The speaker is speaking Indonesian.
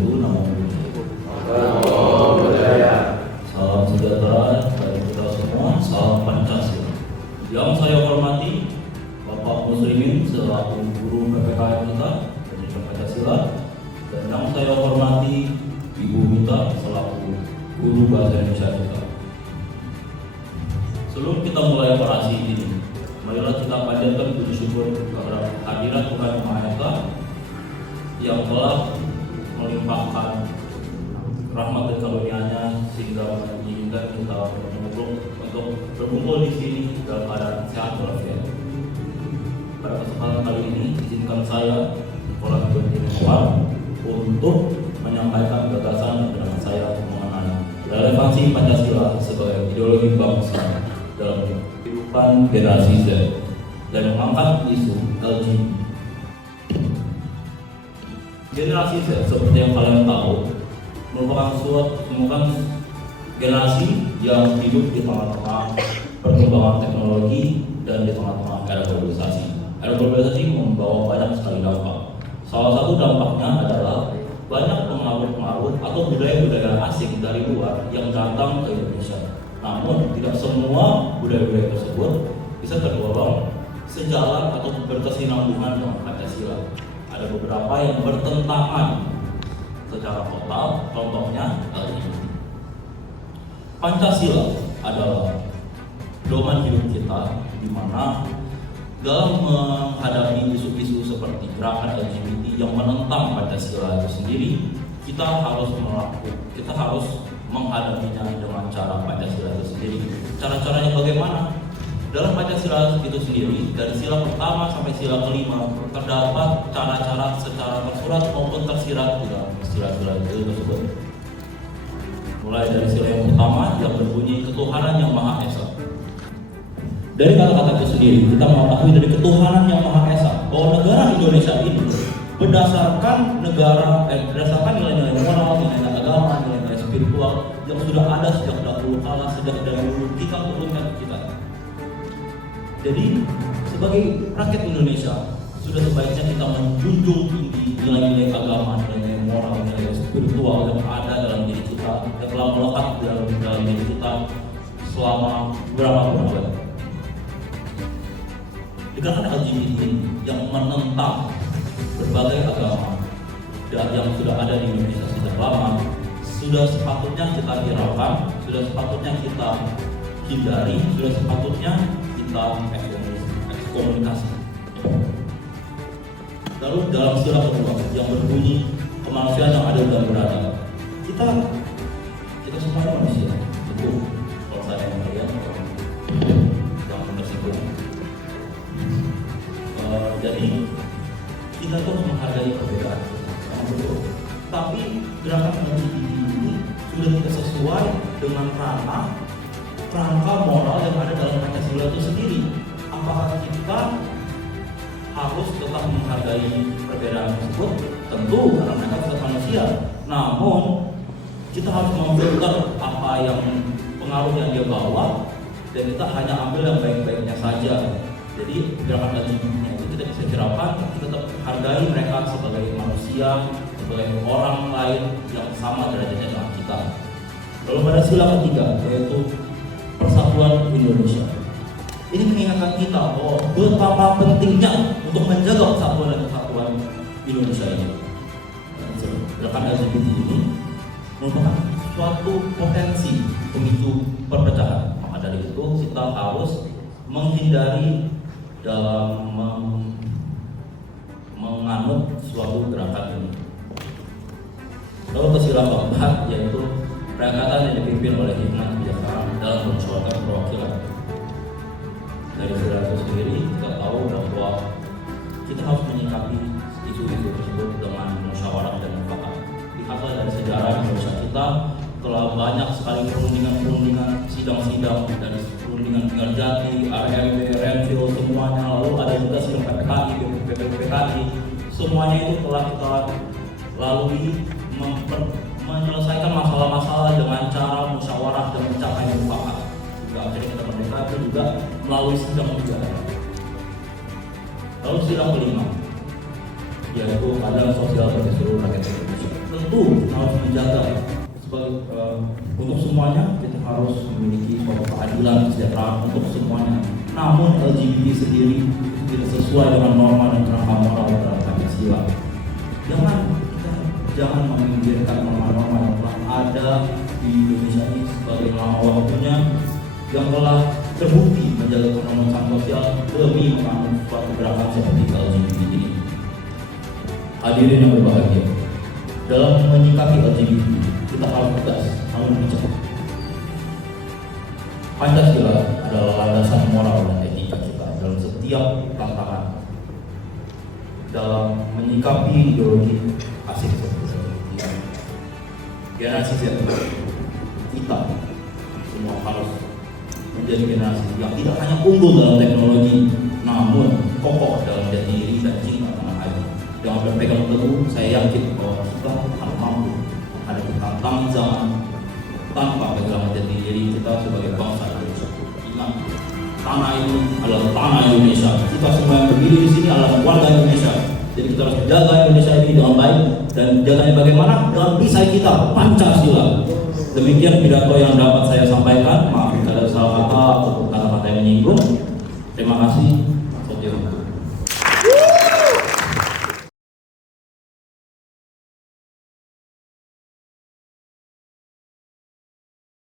wabarakatuh. Nama budaya. Salam sejahtera bagi kita semua. Salam Pancasila. Yang saya hormati Bapak Muslimin selaku guru PPKN kita pendidikan Pancasila, dan yang saya hormati Ibu Mita selaku guru bahasa Indonesia kita. Sebelum kita mulai orasi ini, marilah kita panjatkan puji syukur kepada hadirat Tuhan Yang Maha Esa yang telah melimpahkan rahmat dan karunia-Nya sehingga mengizinkan kita untuk berkumpul di sini dalam keadaan sehat walafiat. Pada kesempatan kali ini, izinkan saya Sekolah Tinggi untuk menyampaikan gagasan dan saya mengenai relevansi Pancasila sebagai ideologi bangsa dalam kehidupan generasi Z dan mengangkat isu LGBT. Generasi Z seperti yang kalian tahu merupakan generasi yang hidup di tengah-tengah perkembangan teknologi dan di tengah-tengah era globalisasi. Era globalisasi membawa banyak sekali dampak. Salah satu dampaknya adalah banyak pengaruh-pengaruh atau budaya-budaya asing dari luar yang datang ke Indonesia. Namun tidak semua budaya-budaya tersebut bisa terdorong sejalan atau berkesinambungan dengan Pancasila. Ada beberapa yang bertentangan secara total, contohnya LGBT. Pancasila adalah pedoman hidup kita, di mana dalam menghadapi isu-isu seperti gerakan LGBT yang menentang Pancasila itu sendiri, kita harus menghadapinya dengan cara Pancasila itu sendiri. Cara-caranya bagaimana? Dalam Pancasila itu sendiri, dari sila pertama sampai sila kelima, terdapat cara-cara secara tersurat maupun tersirat di dalam sila-sila itu tersebut. Mulai dari sila yang pertama yang berbunyi ketuhanan yang Maha Esa. Dari kata-kata itu sendiri, kita mengetahui dari ketuhanan yang Maha Esa bahwa negara Indonesia ini berdasarkan nilai-nilai moral, nilai-nilai agama, nilai-nilai spiritual yang sudah ada sejak dahulu kala, sejak dari dulu kita turunkan ke kita. Jadi sebagai rakyat Indonesia sudah sebaiknya kita menjunjung tinggi nilai-nilai agama, nilai-nilai moral, nilai spiritual yang ada dalam diri kita, yang telah melekat dalam diri kita selama beberapa bulan. Gerakan LGBT yang menentang berbagai agama dan yang sudah ada di Indonesia sejak lama, sudah sepatutnya kita hiraukan, sudah sepatutnya kita hindari, sudah sepatutnya kita ekskomunikasi. Lalu dalam sila kedua yang berbunyi kemanusiaan yang adil dan beradab, kita semua manusia, itu kalau saya melihat yang bersikup. Jadi kita tuh menghargai perbedaan, tapi gerakan LGBT ini sudah tidak sesuai dengan kerangka moral yang ada dalam Pancasila itu sendiri. Apakah kita harus tetap menghargai perbedaan tersebut? Tentu, karena mereka tetap manusia. Namun kita harus memfilter apa yang pengaruh yang dia bawa, dan kita hanya ambil yang baik-baiknya saja. Jadi gerakan LGBT-nya itu tidak bisa dihiraukan, kita tetap hargai mereka sebagai manusia, sebagai orang lain yang sama derajatnya dengan kita. Lalu pada sila ketiga, yaitu Persatuan Indonesia. Ini mengingatkan kita bahwa betapa pentingnya untuk menjaga persatuan dan kesatuan Indonesia ini. Gerakan LGBT ini merupakan suatu potensi pemicu perpecahan. Maka dari itu kita harus menghindari dalam menganut suatu gerakan ini. Lalu ke sila keempat, yaitu perangkatan yang dipimpin oleh hikmat kebijaksanaan dalam permusyawaratan perwakilan. Dari sila itu sendiri kita tahu bahwa kita harus menyikapi isu-isu tersebut dengan musyawarah dan mufakat. Lihatlah dari sejarah Indonesia kita telah banyak sekali perundingan-perundingan, sidang-sidang dari perundingan Tinggal-Jati, RMB, Renville, semuanya. Lalu ada juga sidang PPKI, PPKI, semuanya itu telah kita lalui menyelesaikan masalah-masalah dengan cara musyawarah dan mencapai mufakat. Juga akhirnya kita merdeka itu juga melalui sidang juga. Lalu sidang kelima, yaitu keadilan sosial bagi seluruh rakyat Indonesia. Tentu tentu harus menjaga sebagai untuk semuanya kita harus memiliki suatu keadilan kesejahteraan untuk semuanya. Namun LGBT sendiri tidak sesuai dengan norma dan kerangka moral dalam Pancasila. Jangan meminggirkan norma-norma yang telah ada di Indonesia ini sebagai lama waktunya yang telah terbukti menjaga keharmonisan sosial demi menganut suatu gerakan seperti LGBT ini. Hadirin yang berbahagia, dalam menyikapi LGBT kita harus tegas namun bijak. Pancasila adalah landasan moral dan etika kita dalam setiap tantangan dalam menyikapi ideologi asing seperti ini. Generasi Z kita semua harus menjadi generasi yang tidak hanya unggul dalam teknologi, namun kokoh dalam jati diri dan cinta tanah air. Dengan berpegang teguh, saya yakin bahwa kita akan mampu menghadapi tantangan zaman tanpa kehilangan jati diri kita sebagai bangsa Indonesia. Ingat, tanah ini adalah tanah Indonesia. Kita semua yang berdiri di sini adalah warga Indonesia. Jadi kita harus menjaga Indonesia ini dengan baik dan jaganya bagaimana? Dengan perisai kita, Pancasila. Demikian pidato yang dapat saya sampaikan. Maaf jika ada salah kata atau